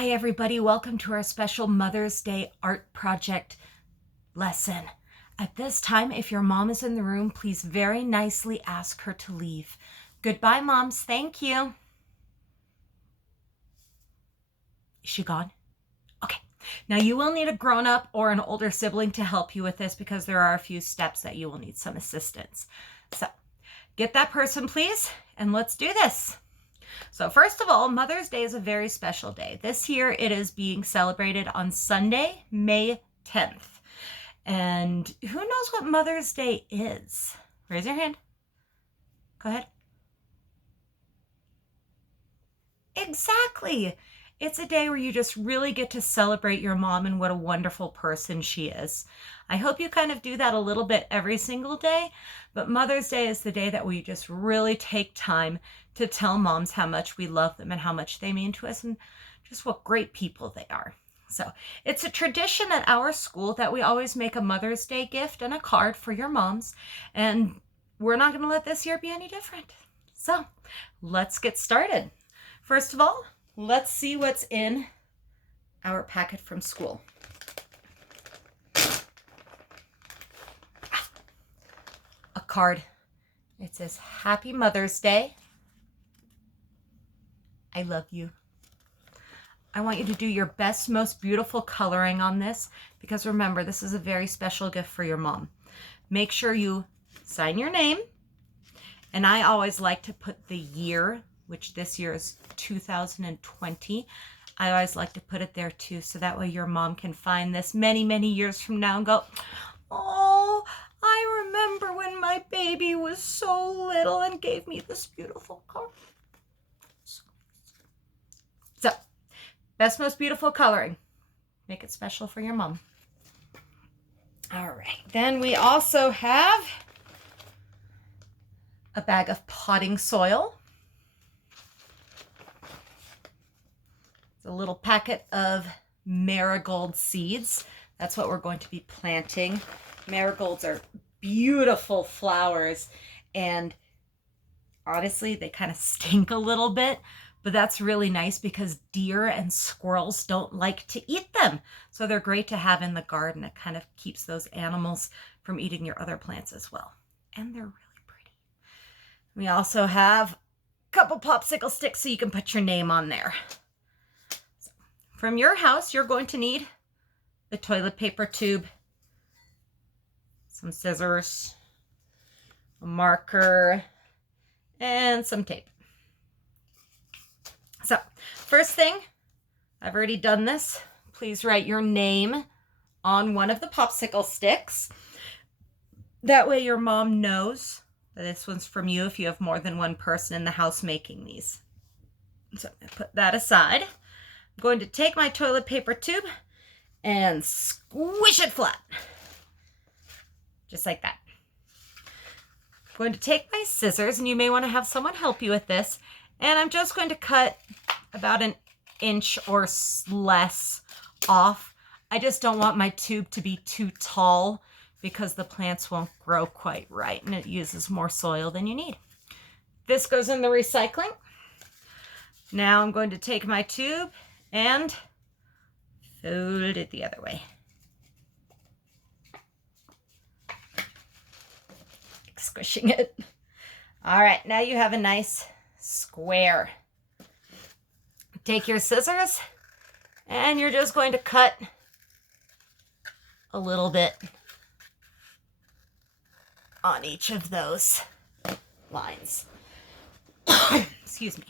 Hi everybody, welcome to our special Mother's Day art project lesson. At this time, if your mom is in the room, please very nicely ask her to leave. Goodbye, moms. Thank you. Is she gone? Okay. Now you will need a grown-up or an older sibling to help you with this because there are a few steps that you will need some assistance. So get that person, please, and let's do this. So first of all, Mother's Day is a very special day. This year it is being celebrated on Sunday, May 10th. And who knows what Mother's Day is? Raise your hand. Go ahead. Exactly. It's a day where you just really get to celebrate your mom and what a wonderful person she is. I hope you kind of do that a little bit every single day, but Mother's Day is the day that we just really take time to tell moms how much we love them and how much they mean to us and just what great people they are. So it's a tradition at our school that we always make a Mother's Day gift and a card for your moms, and we're not going to let this year be any different. So let's get started. First of all, let's see what's in our packet from school. A card. It says, Happy Mother's Day. I love you. I want you to do your best, most beautiful coloring on this because remember, this is a very special gift for your mom. Make sure you sign your name. And I always like to put the year, which this year is 2020. I always like to put it there too, so that way your mom can find this many, many years from now and go, oh, I remember when my baby was so little and gave me this beautiful card. So, best, most beautiful coloring. Make it special for your mom. All right, then we also have a bag of potting soil. It's a little packet of marigold seeds. That's what we're going to be planting. Marigolds are beautiful flowers, and honestly, they kind of stink a little bit, but that's really nice because deer and squirrels don't like to eat them. So they're great to have in the garden. It kind of keeps those animals from eating your other plants as well. And they're really pretty. We also have a couple popsicle sticks so you can put your name on there. So, from your house, you're going to need the toilet paper tube, some scissors, a marker, and some tape. So, first thing, I've already done this. Please write your name on one of the popsicle sticks. That way your mom knows that this one's from you if you have more than one person in the house making these. So I'm going to put that aside. I'm going to take my toilet paper tube and squish it flat. Just like that. I'm going to take my scissors, and you may want to have someone help you with this, and I'm just going to cut about an inch or less off. I just don't want my tube to be too tall because the plants won't grow quite right and it uses more soil than you need. This goes in the recycling. Now I'm going to take my tube and fold it the other way. Squishing it. All right, now you have a nice square. Take your scissors and you're just going to cut a little bit on each of those lines. Excuse me.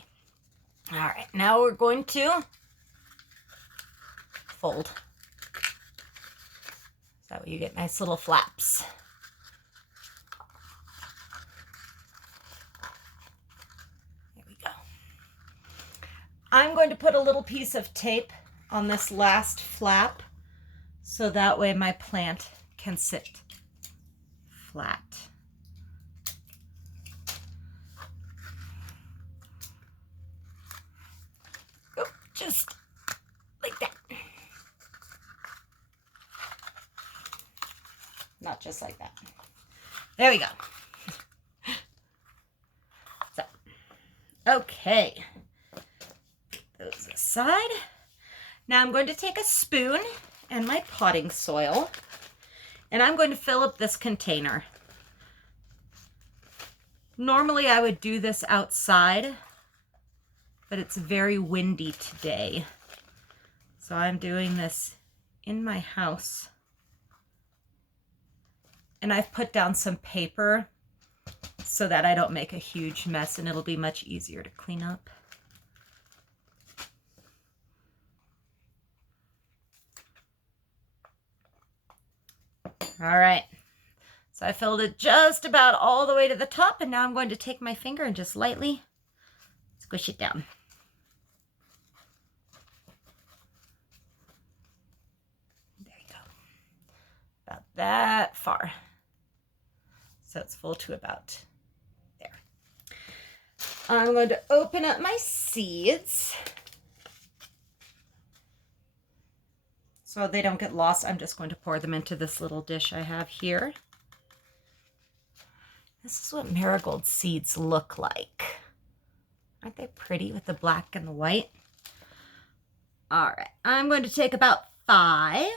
All right, now we're going to fold. So that way you get nice little flaps. I'm going to put a little piece of tape on this last flap so that way my plant can sit flat. Oh, just like that. Not just like that. There we go. So, okay. Those aside. Now I'm going to take a spoon and my potting soil, and I'm going to fill up this container. Normally I would do this outside, but it's very windy today. So I'm doing this in my house. And I've put down some paper so that I don't make a huge mess, and it'll be much easier to clean up. All right, so I filled it just about all the way to the top, and now I'm going to take my finger and just lightly squish it down. There you go. About that far. So it's full to about there. I'm going to open up my seeds so they don't get lost. I'm just going to pour them into this little dish I have here. This is what marigold seeds look like. Aren't they pretty with the black and the white? All right, I'm going to take about 5.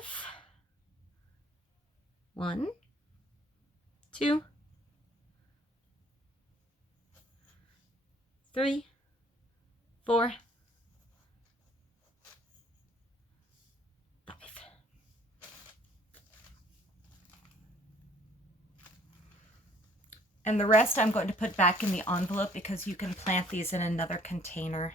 1, 2, 3, 4, 5. And the rest I'm going to put back in the envelope because you can plant these in another container.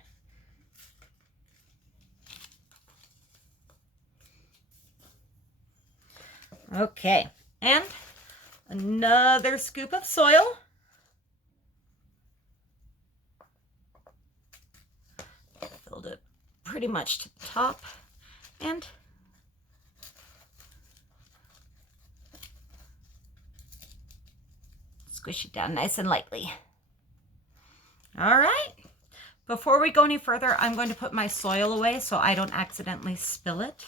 Okay, and another scoop of soil. Filled it pretty much to the top, and squish it down nice and lightly. All right, before we go any further, I'm going to put my soil away so I don't accidentally spill it.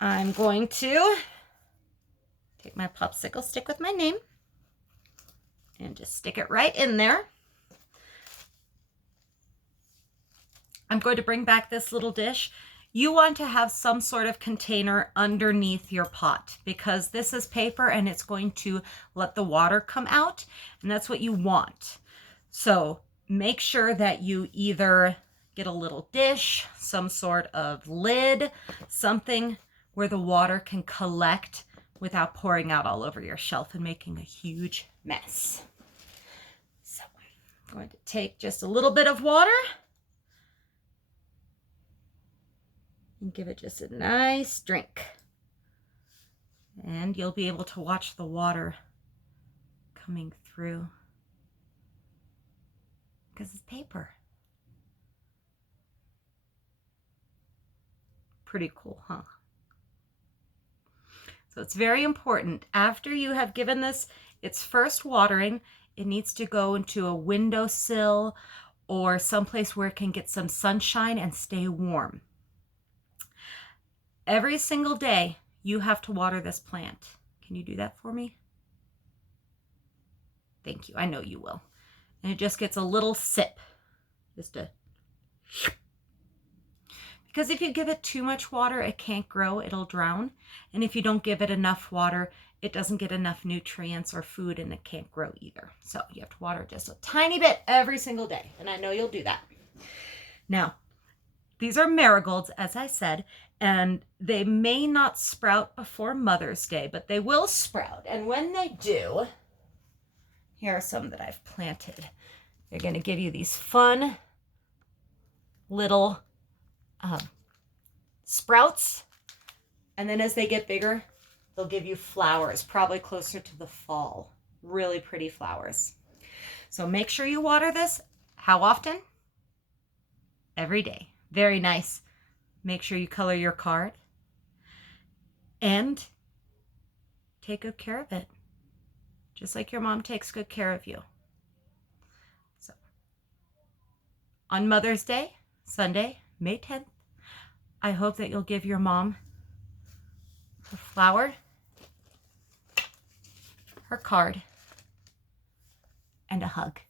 I'm going to take my popsicle stick with my name and just stick it right in there. I'm going to bring back this little dish. You want to have some sort of container underneath your pot because this is paper and it's going to let the water come out, and that's what you want. So make sure that you either get a little dish, some sort of lid, something where the water can collect without pouring out all over your shelf and making a huge mess. So I'm going to take just a little bit of water and give it just a nice drink. And you'll be able to watch the water coming through because it's paper. Pretty cool, huh? So it's very important. After you have given this its first watering, it needs to go into a windowsill or someplace where it can get some sunshine and stay warm. Every single day, you have to water this plant. Can you do that for me? Thank you. I know you will. And it just gets a little sip. Just a... Because if you give it too much water, it can't grow. It'll drown. And if you don't give it enough water, it doesn't get enough nutrients or food and it can't grow either. So you have to water just a tiny bit every single day. And I know you'll do that. Now, these are marigolds, as I said, and they may not sprout before Mother's Day, but they will sprout. And when they do, here are some that I've planted. They're going to give you these fun little sprouts. And then as they get bigger, they'll give you flowers, probably closer to the fall. Really pretty flowers. So make sure you water this. How often? Every day. Very nice. Make sure you color your card and take good care of it, just like your mom takes good care of you. So on Mother's Day, Sunday, May 10th, I hope that you'll give your mom her flower, her card, and a hug.